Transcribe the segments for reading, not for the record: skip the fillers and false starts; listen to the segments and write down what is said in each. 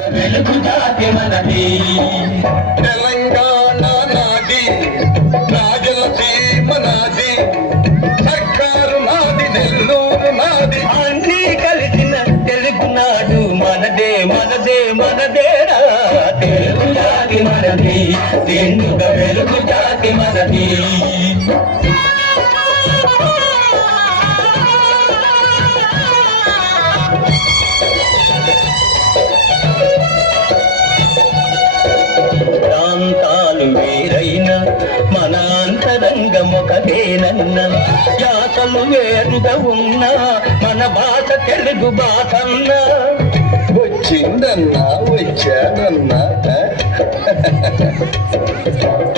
వెలుగు జాతి మనది, తెలంగాణ నాది, రాజలసీమ నాది, సర్కారు నాది, నెల్లూరు నాది, అన్నీ కలిసిన తెలుగునాడు మనదే మనదే మనదేరా. తెలుగు జాతి మనది, నిండుగా వెలుగు జాతి మనది. ప్రాంతాలు వేరైన మన అంతరంగం ఒకటేనన్న, యాసలు వేరుగా ఉన్న మన భాష తెలుగు భాషన్న. వచ్చిందన్నా వచ్చానన్నా,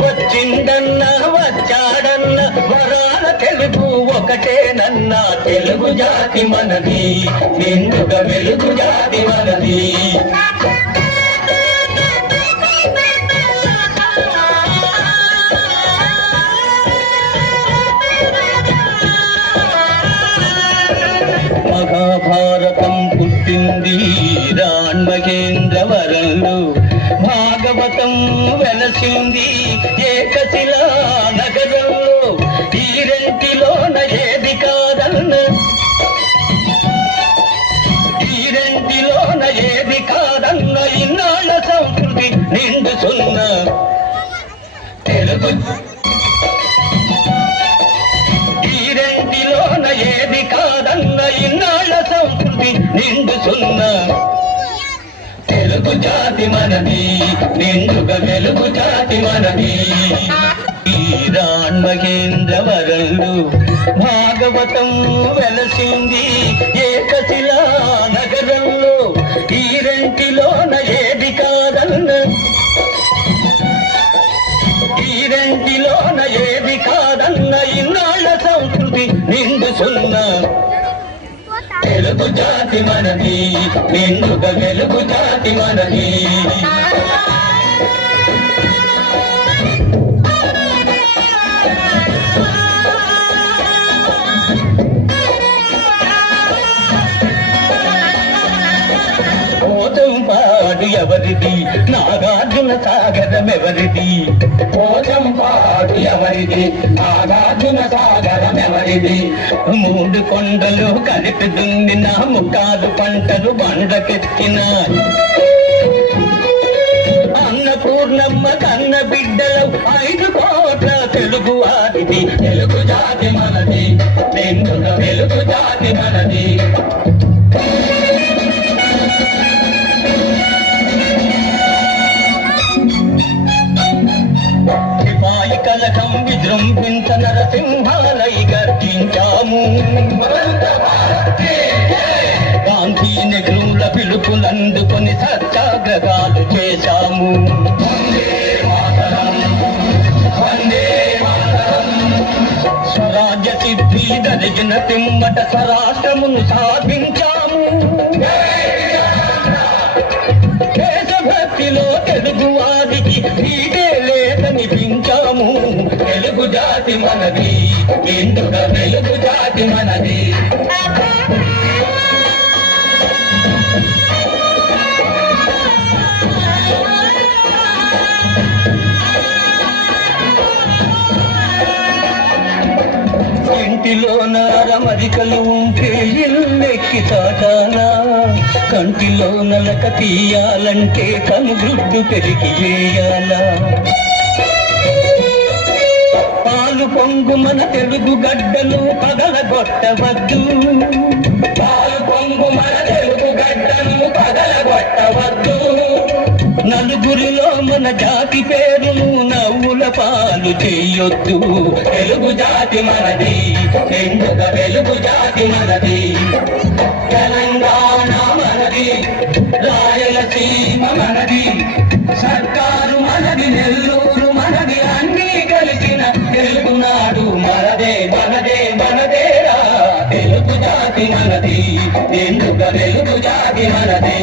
వచ్చిందన్నా వచ్చాడన్న, వరాల తెలుగు ఒకటేనన్నా. తెలుగు జాతి మనది, నిండుగా వెలుగు జాతి మనది. మహాభారతం పుట్టింది రాణ్మహేంద్రవరంలో, భాగవతం వెలసింది ఏకశిలా నగరంలో. ఈ రెంటిలోన ఏది కాదన్న, ఈ రెంటిలోన ఏది కాదన్న, ఇన్నాళ్ళ సంస్కృతి నిండుసున్న తెలుగు. ఏది కాదన్న, ఇన్నాళ్ళ సంస్కృతి నిండుసున్న తెలుగు జాతి మనది, నిండుగా వెలుగు జాతి మనది. ఈ రాణ్మహేంద్రవరంలో భాగవతం వెలసింది ఏకశిలా నగరంలో. ఈ రెంటిలోన ఏది కాదన్న, ఈ రెంటిలోన ఏది కాదన్న, ఇన్నాళ్ళ సంస్కృతి నిండుసున్న తెలుగు జాతి మనది, నిండుగా వెలుగు జాతి మనది. పోచంపాడు ఎవరిది, నాగార్జున సాగరం ఎవరిది? పోచంపాడు ఎవరిది, నాగార్జున సాగరం ఎవరిది? మూడు కొండలు కలిపి దున్నిన, ముక్కాలు పంటలు బండకెత్తిన, అన్నపూర్ణమ్మ కన్న బిడ్డలు 5 కోట్ల తెలుగు వారిది. తెలుగు జాతి మనది, నిండుగా వెలుగు జాతి మనది. కలకం విజృంభించ నరసింహాలై గర్జించాము, గాంధీ నెహ్రూల పిలుపులందుకొని సత్యాగ్రహాలు చేశాము. స్వరాజ్య సిద్ధి జరిగిన పిమ్మట స్వరాష్ట్రమును సాధించాము. దేశభక్తిలో తెలుగువాదికి నీటే లేదనిపించాము. తెలుగు జాతి మనది, నిండుగా వెలుగు జాతి మనది. ఇంటిలోన రమరికలు ఉంటే ఇల్లెక్కి చాటానా, కంటిలో నలక తీయాలంటే కనుగుడ్డు పెరిగి వేయాలా. పాలు పొంగు మన తెలుగు గడ్డలు పగలగొట్టవద్దు, పాలు పొంగు మన తెలుగు గడ్డలు పగలగొట్టవద్దు. నలుగురిలో మన జాతి పేరును నవ్వుల పాలు చేయొద్దు. తెలుగు జాతి మనది, నిండుగా వెలుగు జాతి మనది. తెలంగాణ మనది, రాయలసీమ మనది, సర్కారు మనది, నెల్లూరు మనది, అన్నీ కలిసిన తెలుగునాడు మనదే మనదే మనదేరా. తెలుగు జాతి మనది, నిండుగా వెలుగు జాతి మనది.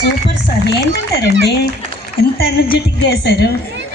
సూపర్ సార్, ఏంటంటారండి ఎంత ఎనర్జెటిక్గా వేశారు.